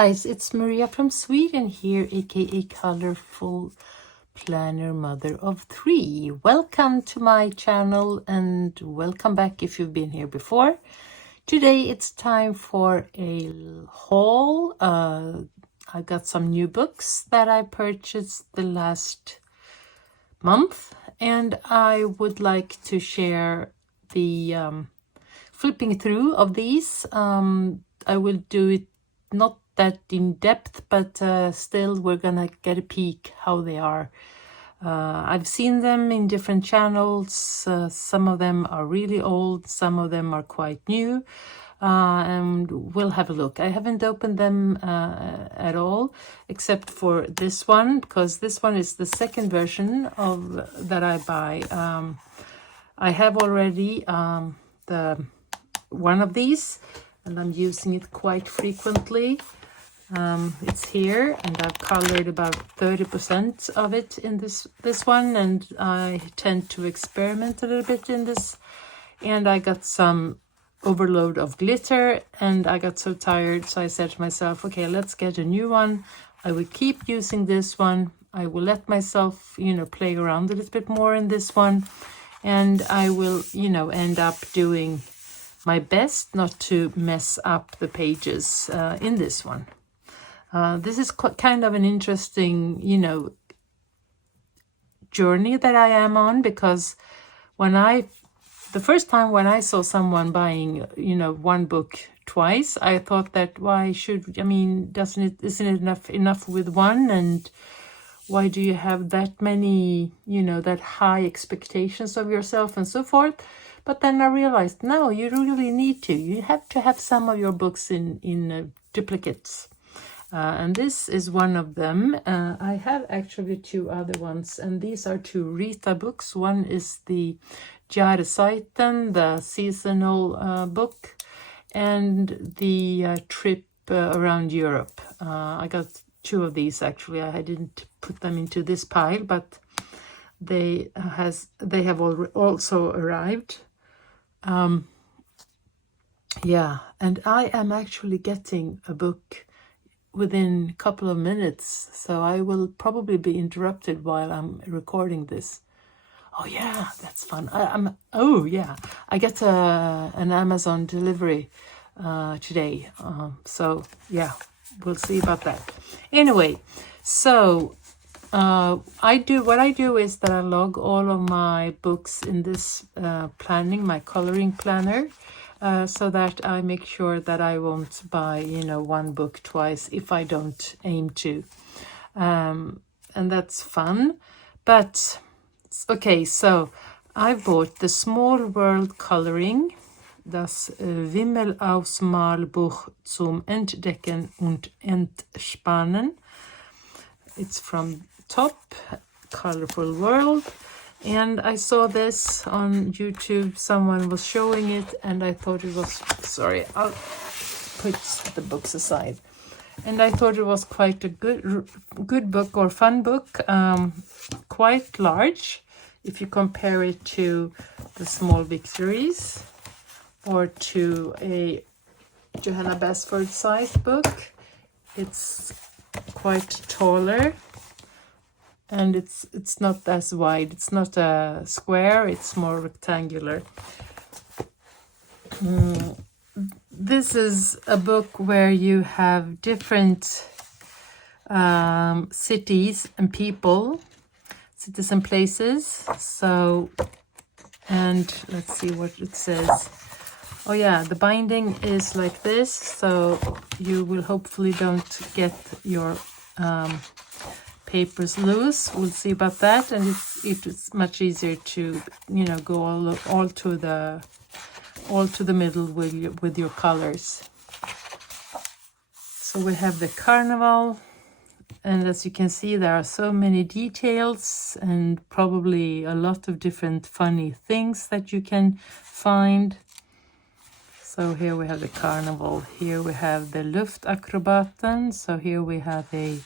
guys, it's Maria from Sweden here, aka Colorful Planner Mother of 3. Welcome to my channel and welcome back if you've been here before. Today it's time for a haul. I got some new books that I purchased the last month, and I would like to share the flipping through of these. I will do it not that in depth, but still we're gonna get a peek how they are. I've seen them in different channels. Some of them are really old, some of them are quite new, and we'll have a look. I haven't opened them at all, except for this one, because this one is the second version of that I buy. I have already the one of these, and I'm using it quite frequently. It's here, and I've colored about 30% of it in this one, and I tend to experiment a little bit in this. And I got some overload of glitter, and I got so tired, so I said to myself, okay, let's get a new one. I will keep using this one. I will let myself, play around a little bit more in this one, and I will, end up doing my best not to mess up the pages in this one. This is kind of an interesting, journey that I am on, because the first time when I saw someone buying, one book twice, I thought that isn't it enough with one? And why do you have that many, that high expectations of yourself and so forth? But then I realized, no, you really need to. You have to have some of your books in duplicates. And this is one of them. I have actually two other ones, and these are two Rita books. One is the Jahreszeiten, the seasonal book, and the trip around Europe. I got two of these actually. I didn't put them into this pile, but they have also arrived. And I am actually getting a book within a couple of minutes, so I will probably be interrupted while I'm recording this. Oh yeah, that's fun. I get an Amazon delivery today, so yeah, we'll see about that. Anyway, so what I do is that I log all of my books in this my coloring planner, so that I make sure that I won't buy, one book twice if I don't aim to. And that's fun. But, okay, so I bought the Small World Coloring, das Wimmel aus Malbuch zum Entdecken und Entspannen. It's from Top, Colorful World. And I saw this on YouTube. Someone was showing it, and I thought it was... Sorry, I'll put the books aside. And I thought it was quite a good book, or fun book. Quite large, if you compare it to the Small Victories, or to a Johanna Basford size book. It's quite taller. And it's not as wide. It's not a square, it's more rectangular. This is a book where you have different cities and people, cities and places. So, and let's see what it says. Oh yeah, the binding is like this, so you will hopefully don't get your papers loose. We'll see about that, and it's much easier to go all to the middle with your colors. So we have the Carnival, and as you can see, there are so many details and probably a lot of different funny things that you can find. So here we have the Carnival. Here we have the Luftakrobaten. So here we have a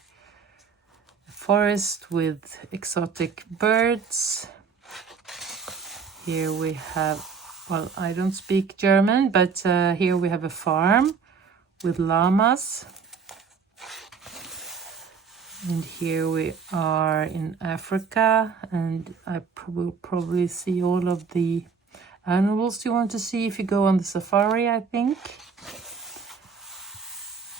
forest with exotic birds. Here we have, well, I don't speak German, but here we have a farm with llamas. And here we are in Africa, and I will probably see all of the animals you want to see if you go on the safari, I think.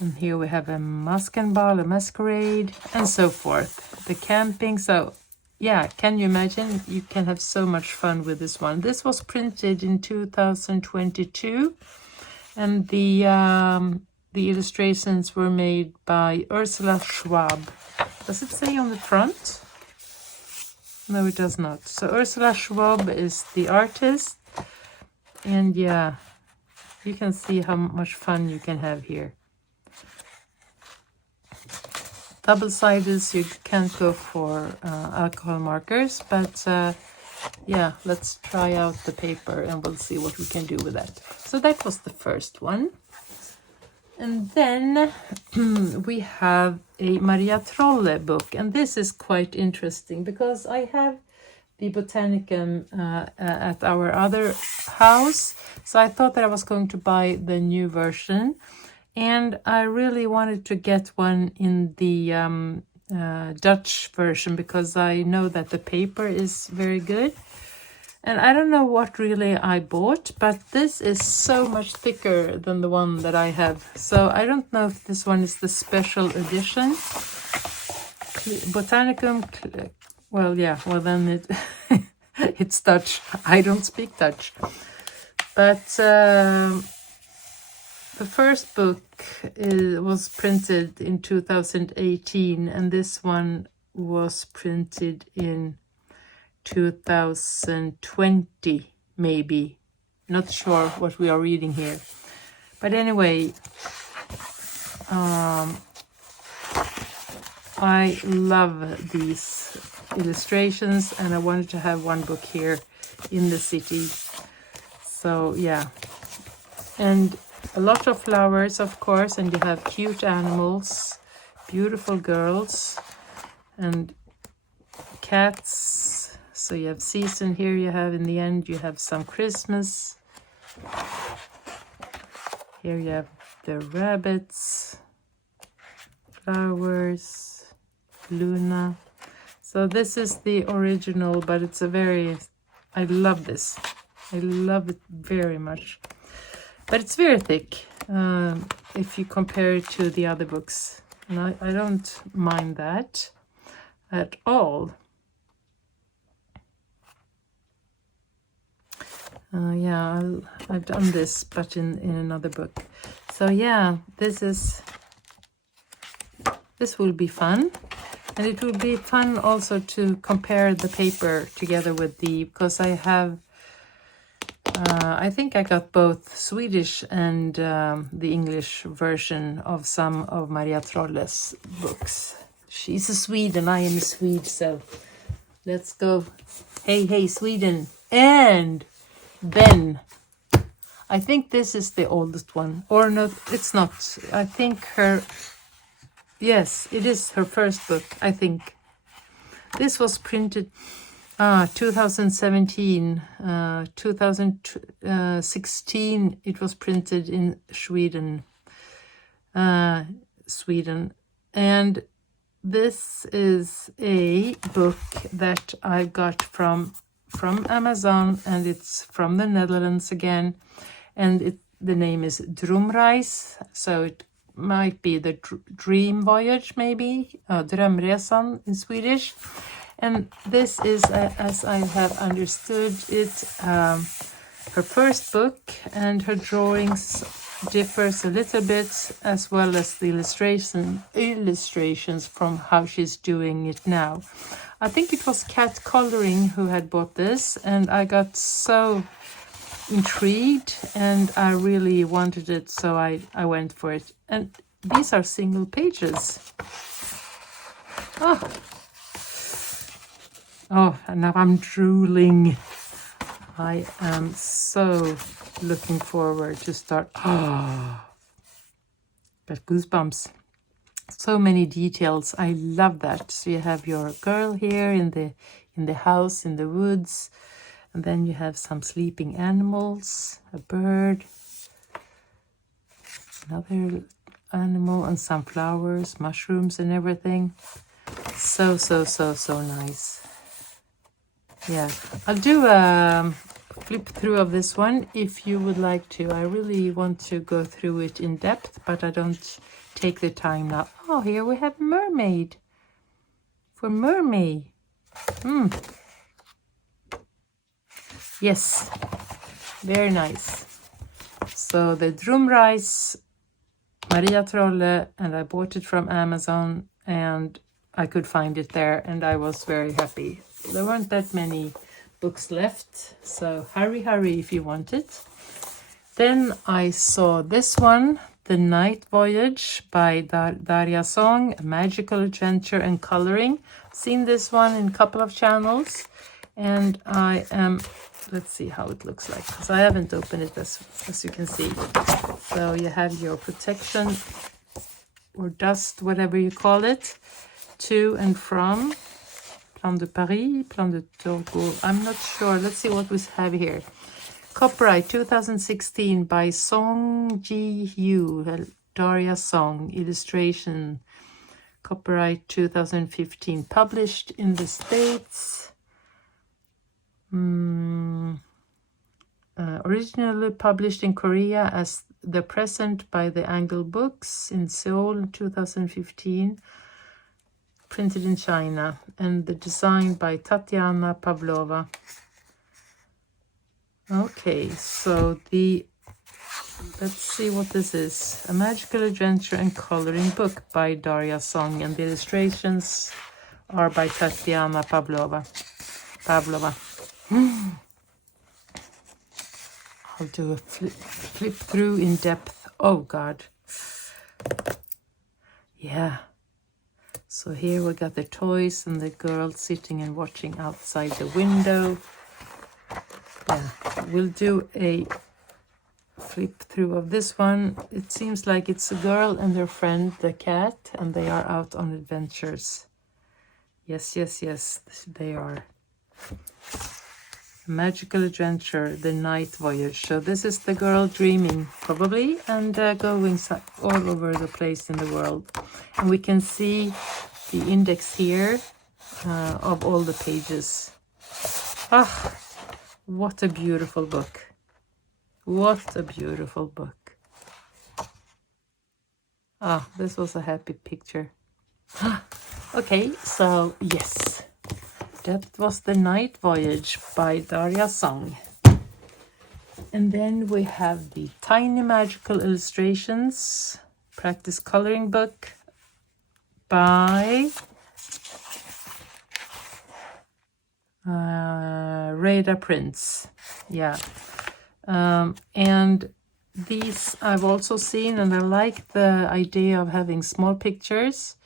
And here we have a maskenball, a masquerade, and so forth. The camping, so yeah, can you imagine? You can have so much fun with this one. This was printed in 2022, and the illustrations were made by Ursula Schwab. Does it say on the front? No, it does not. So Ursula Schwab is the artist, and yeah, you can see how much fun you can have here. Double-sided, so you can't go for alcohol markers, but yeah, let's try out the paper and we'll see what we can do with that. So that was the first one. And then we have a Maria Trolle book, and this is quite interesting because I have the Botanicum at our other house, so I thought that I was going to buy the new version, and I really wanted to get one in the Dutch version because I know that the paper is very good. And I don't know what really I bought, but this is so much thicker than the one that I have. So I don't know if this one is the special edition. Botanicum, well, yeah, well then it it's Dutch. I don't speak Dutch. But the first book was printed in 2018, and this one was printed in 2020, maybe. Not sure what we are reading here. But anyway, I love these illustrations, and I wanted to have one book here in the city. So yeah, and a lot of flowers, of course, and you have cute animals, beautiful girls, and cats. So you have season here, you have in the end, you have some Christmas. Here you have the rabbits, flowers, Luna. So this is the original, but it's a very, I love this. I love it very much. But it's very thick if you compare it to the other books. And I don't mind that at all. Yeah, I've done this, but in another book. So yeah, this will be fun. And it will be fun also to compare the paper together with because I have, I think I got both Swedish and the English version of some of Maria Trolle's books. She's a Swede and I am a Swede, so let's go. Hey, hey, Sweden. And then I think this is the oldest one, or no, it's not. I think yes, it is her first book, I think. This was printed 2017, 2016 it was printed in Sweden. And this is a book that I got from Amazon, and it's from the Netherlands again, and the name is Droomreis, so it might be the Dream Voyage, maybe Drömresan in Swedish. And this is, as I have understood it, her first book, and her drawings differs a little bit, as well as the illustrations from how she's doing it now. I think it was Cat Coloring who had bought this, and I got so intrigued and I really wanted it, so I went for it. And these are single pages. Oh, and now I'm drooling. I am so looking forward to start. Got goosebumps. So many details. I love that. So you have your girl here in the house in the woods, and then you have some sleeping animals, a bird, another animal, and some flowers, mushrooms, and everything. So nice. Yeah, I'll do a flip through of this one if you would like to. I really want to go through it in depth, but I don't take the time now. Oh, here we have mermaid. For mermaid. Yes, very nice. So the Drumreis Maria Trolle, and I bought it from Amazon, and I could find it there, and I was very happy. There weren't that many books left, so hurry if you want it. Then I saw this one, The Night Voyage by Daria Song, Magical Adventure and Coloring. Seen this one in a couple of channels, and I am, let's see how it looks like, because I haven't opened it as you can see. So you have your protection or dust, whatever you call it, to and from. Plan de Paris, Plan de Togo. I'm not sure. Let's see what we have here. Copyright 2016 by Song Ji-Hyu, Daria Song. Illustration. Copyright 2015. Published in the States. Originally published in Korea as The Present by the Angle Books in Seoul 2015. Printed in China, and the design by Tatiana Pavlova. Okay, so let's see what this is. A Magical Adventure and Coloring Book by Daria Song, and the illustrations are by Tatiana Pavlova. I'll do a flip through in depth. Oh God. Yeah. So here we got the toys and the girl sitting and watching outside the window. Yeah, we'll do a flip through of this one. It seems like it's a girl and their friend, the cat, and they are out on adventures. Yes, they are. Magical Adventure, The Night Voyage. So this is the girl dreaming, probably, and going all over the place in the world. And we can see the index here of all the pages. Ah, what a beautiful book. What a beautiful book. Ah, this was a happy picture. Okay, so yes. That was The Night Voyage by Daria Song. And then we have the Tiny Magical Illustrations Practice Coloring Book by Radar Prints. Yeah. And these I've also seen, and I like the idea of having small pictures.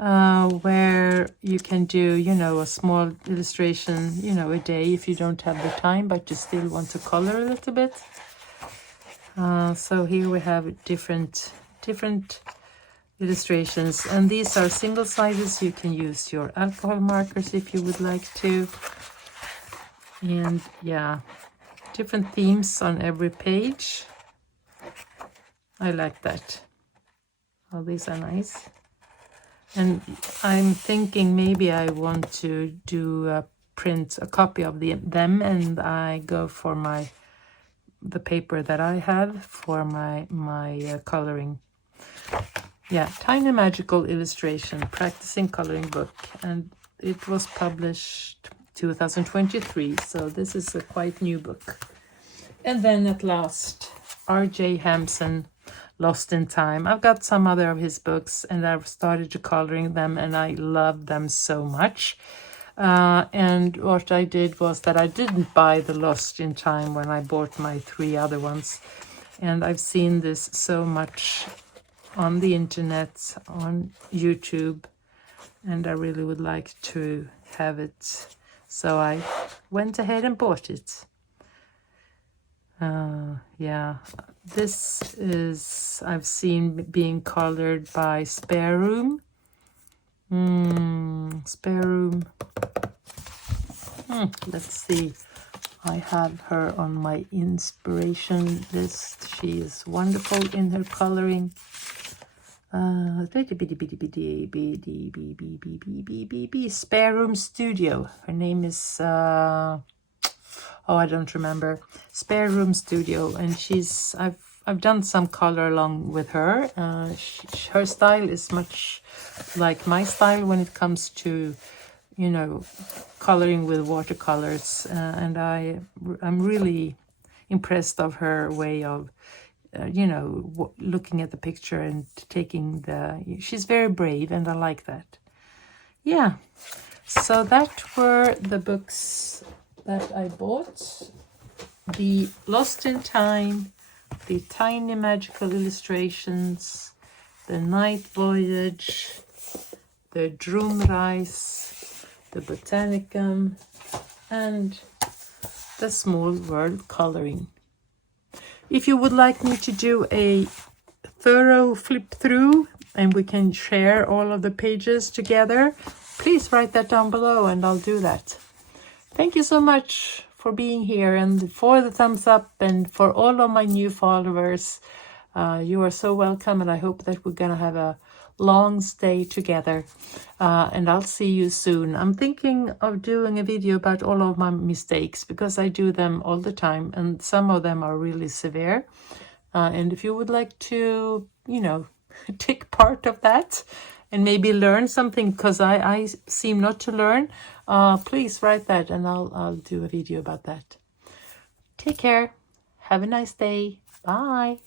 Where you can do, a small illustration, a day if you don't have the time, but you still want to color a little bit. So here we have different illustrations, and these are single-sided, so you can use your alcohol markers if you would like to. And yeah, different themes on every page. I like that. Oh, these are nice. And I'm thinking maybe I want to do print a copy of them, and I go for the paper that I have for my coloring. Yeah, Tiny Magical Illustration Practicing Coloring Book, and it was published 2023, so this is a quite new book. And then at last, R.J. Hampson, Lost in Time. I've got some other of his books, and I've started to coloring them, and I love them so much. And what I did was that I didn't buy the Lost in Time when I bought my 3 other ones. And I've seen this so much on the internet, on YouTube, and I really would like to have it. So I went ahead and bought it. Yeah, this is, I've seen being colored by Spare Room. Spare Room. Let's see. I have her on my inspiration list. She is wonderful in her coloring. Spare Room Studio. Her name is I don't remember. Spare Room Studio, and I've done some color along with her. Her style is much like my style when it comes to, you know, coloring with watercolors, and I'm really impressed of her way of you know, looking at the picture and taking she's very brave, and I like that. Yeah, so that were the books that I bought. The Lost in Time, the Tiny Magical Illustrations, the Night Voyage, the Drumreise, the Botanicum, and the Small World Coloring. If you would like me to do a thorough flip through and we can share all of the pages together, please write that down below and I'll do that. Thank you so much for being here and for the thumbs up, and for all of my new followers. You are so welcome, and I hope that we're going to have a long stay together, and I'll see you soon. I'm thinking of doing a video about all of my mistakes, because I do them all the time, and some of them are really severe. And if you would like to, you know, take part of that and maybe learn something, because I seem not to learn, please write that and I'll do a video about that. Take care. Have a nice day. Bye.